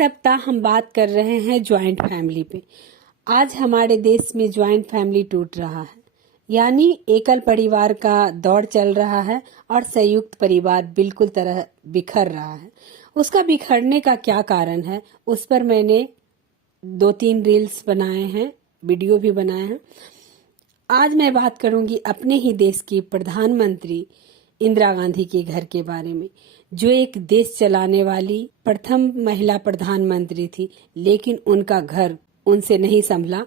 सप्ताह हम बात कर रहे हैं ज्वाइंट फैमिली पे। आज हमारे देश में ज्वाइंट फैमिली टूट रहा है, यानी एकल परिवार का दौर चल रहा है और संयुक्त परिवार बिल्कुल तरह बिखर रहा है। उसका बिखरने का क्या कारण है, उस पर मैंने 2-3 रील्स बनाए हैं, वीडियो भी बनाए हैं। आज मैं बात करूंगी अपने ही देश की प्रधानमंत्री इंदिरा गांधी के घर के बारे में, जो एक देश चलाने वाली प्रथम महिला प्रधानमंत्री थी, लेकिन उनका घर उनसे नहीं संभला,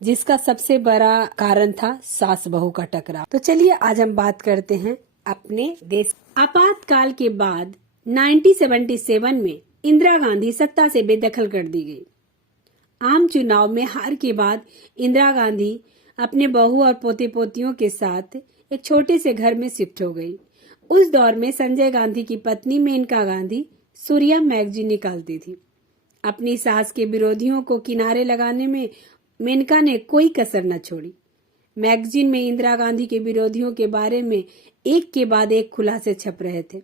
जिसका सबसे बड़ा कारण था सास बहू का टकराव। तो चलिए आज हम बात करते हैं अपने देश। आपातकाल के बाद 1977 में इंदिरा गांधी सत्ता से बेदखल कर दी गई। आम चुनाव में हार के बाद इंदिरा गांधी अपने बहू और पोते पोतियों के साथ एक छोटे से घर में शिफ्ट हो गई। उस दौर में संजय गांधी की पत्नी मेनका गांधी सूर्या मैगजीन निकालती थी। अपनी सास के विरोधियों को किनारे लगाने में मेनका ने कोई कसर न छोड़ी। मैगजीन में इंदिरा गांधी के विरोधियों के बारे में एक के बाद एक खुलासे छप रहे थे।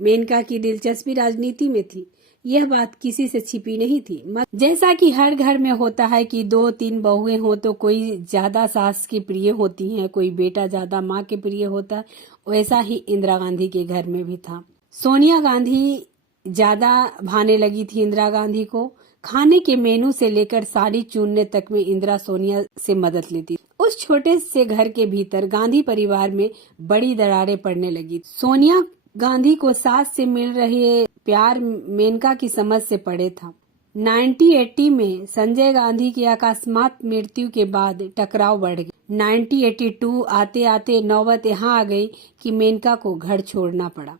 मेनका की दिलचस्पी राजनीति में थी, यह बात किसी से छिपी नहीं थी। जैसा कि हर घर में होता है कि 2-3 बहुएं हो तो कोई ज्यादा सास की प्रिय होती हैं, कोई बेटा ज्यादा माँ के प्रिय होता है, वैसा ही इंदिरा गांधी के घर में भी था। सोनिया गांधी ज्यादा भाने लगी थी इंदिरा गांधी को। खाने के मेनू से लेकर साड़ी चुनने तक में इंदिरा सोनिया से मदद लेती। उस छोटे से घर के भीतर गांधी परिवार में बड़ी दरारें पड़ने लगी। सोनिया गांधी को सास से मिल रहे प्यार मेनका की समझ से परे था। 1980 में संजय गांधी की अकस्मात मृत्यु के बाद टकराव बढ़ गया। 1982 आते आते नौबत यहाँ आ गई कि मेनका को घर छोड़ना पड़ा।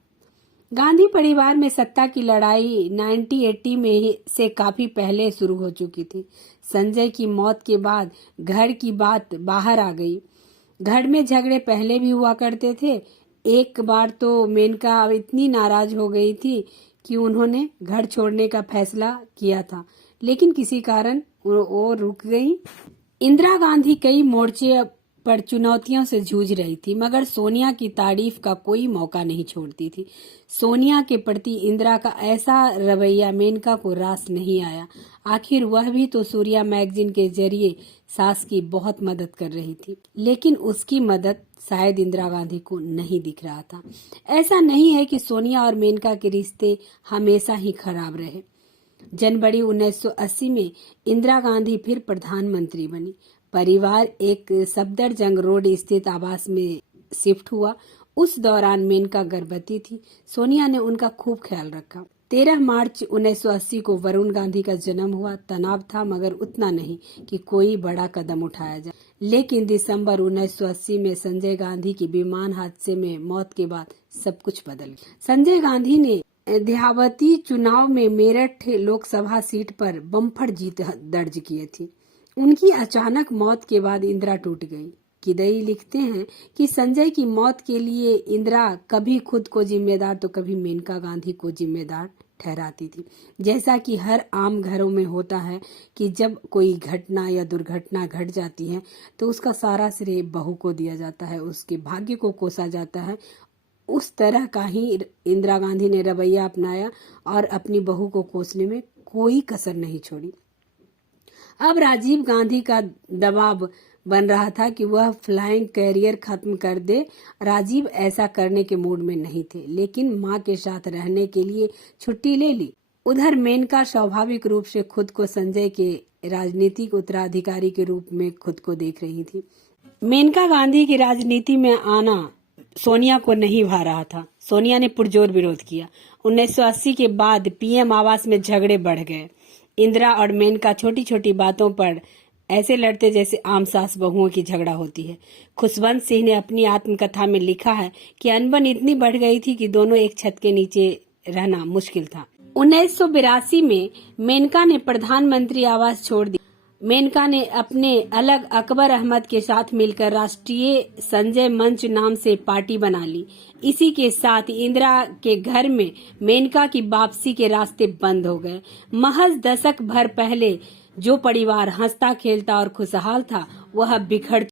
गांधी परिवार में सत्ता की लड़ाई 1980 में से काफी पहले शुरू हो चुकी थी। संजय की मौत के बाद घर की बात बाहर आ गई। घर में झगड़े पहले भी हुआ करते थे। एक बार तो मेनका इतनी नाराज हो गई थी कि उन्होंने घर छोड़ने का फैसला किया था, लेकिन किसी कारण वो रुक गई। इंदिरा गांधी कई मोर्चे पर चुनौतियों से जूझ रही थी, मगर सोनिया की तारीफ का कोई मौका नहीं छोड़ती थी। सोनिया के प्रति इंदिरा का ऐसा रवैया मेनका को रास नहीं आया। आखिर वह भी तो सूर्या मैगजीन के जरिए सास की बहुत मदद कर रही थी, लेकिन उसकी मदद शायद इंदिरा गांधी को नहीं दिख रहा था। ऐसा नहीं है कि सोनिया और मेनका के रिश्ते हमेशा ही खराब रहे। जनवरी 1980 में इंदिरा गांधी फिर प्रधानमंत्री बनी। परिवार एक सफदरजंग रोड स्थित आवास में शिफ्ट हुआ। उस दौरान मेनका गर्भवती थी। सोनिया ने उनका खूब ख्याल रखा। 13 मार्च 1980 को वरुण गांधी का जन्म हुआ। तनाव था, मगर उतना नहीं कि कोई बड़ा कदम उठाया जाए। लेकिन दिसंबर 1980 में संजय गांधी की विमान हादसे में मौत के बाद सब कुछ बदल गया। संजय गांधी ने अध्यावती चुनाव में मेरठ लोकसभा सीट पर बम्पर जीत दर्ज की थी। उनकी अचानक मौत के बाद इंदिरा टूट गई। किदई लिखते हैं कि संजय की मौत के लिए इंदिरा कभी खुद को जिम्मेदार तो कभी मेनका गांधी को जिम्मेदार ठहराती थी। जैसा कि हर आम घरों में होता है कि जब कोई घटना या दुर्घटना घट जाती है तो उसका सारा श्रेय बहू को दिया जाता है, उसके भाग्य को कोसा जाता है। उस तरह का ही इंदिरा गांधी ने रवैया अपनाया और अपनी बहू को कोसने में कोई कसर नहीं छोड़ी। अब राजीव गांधी का दबाव बन रहा था कि वह फ्लाइंग कैरियर खत्म कर दे। राजीव ऐसा करने के मूड में नहीं थे, लेकिन मां के साथ रहने के लिए छुट्टी ले ली। उधर मेनका स्वाभाविक रूप से खुद को संजय के राजनीतिक उत्तराधिकारी के रूप में खुद को देख रही थी। मेनका गांधी की राजनीति में आना सोनिया को नहीं भा रहा था। सोनिया ने पुरजोर विरोध किया। 1980 के बाद पीएम आवास में झगड़े बढ़ गए। इंदिरा और मेनका छोटी छोटी बातों पर ऐसे लड़ते जैसे आम सास बहुओं की झगड़ा होती है। खुशवंत सिंह ने अपनी आत्मकथा में लिखा है कि अनबन इतनी बढ़ गई थी कि दोनों एक छत के नीचे रहना मुश्किल था। 1982 में मेनका ने प्रधानमंत्री आवास छोड़ दिया। मेनका ने अपने अलग अकबर अहमद के साथ मिलकर राष्ट्रीय संजय मंच नाम से पार्टी बना ली। इसी के साथ इंदिरा के घर में मेनका की वापसी के रास्ते बंद हो गए। महज दशक भर पहले जो परिवार हंसता खेलता और खुशहाल था, वह बिखर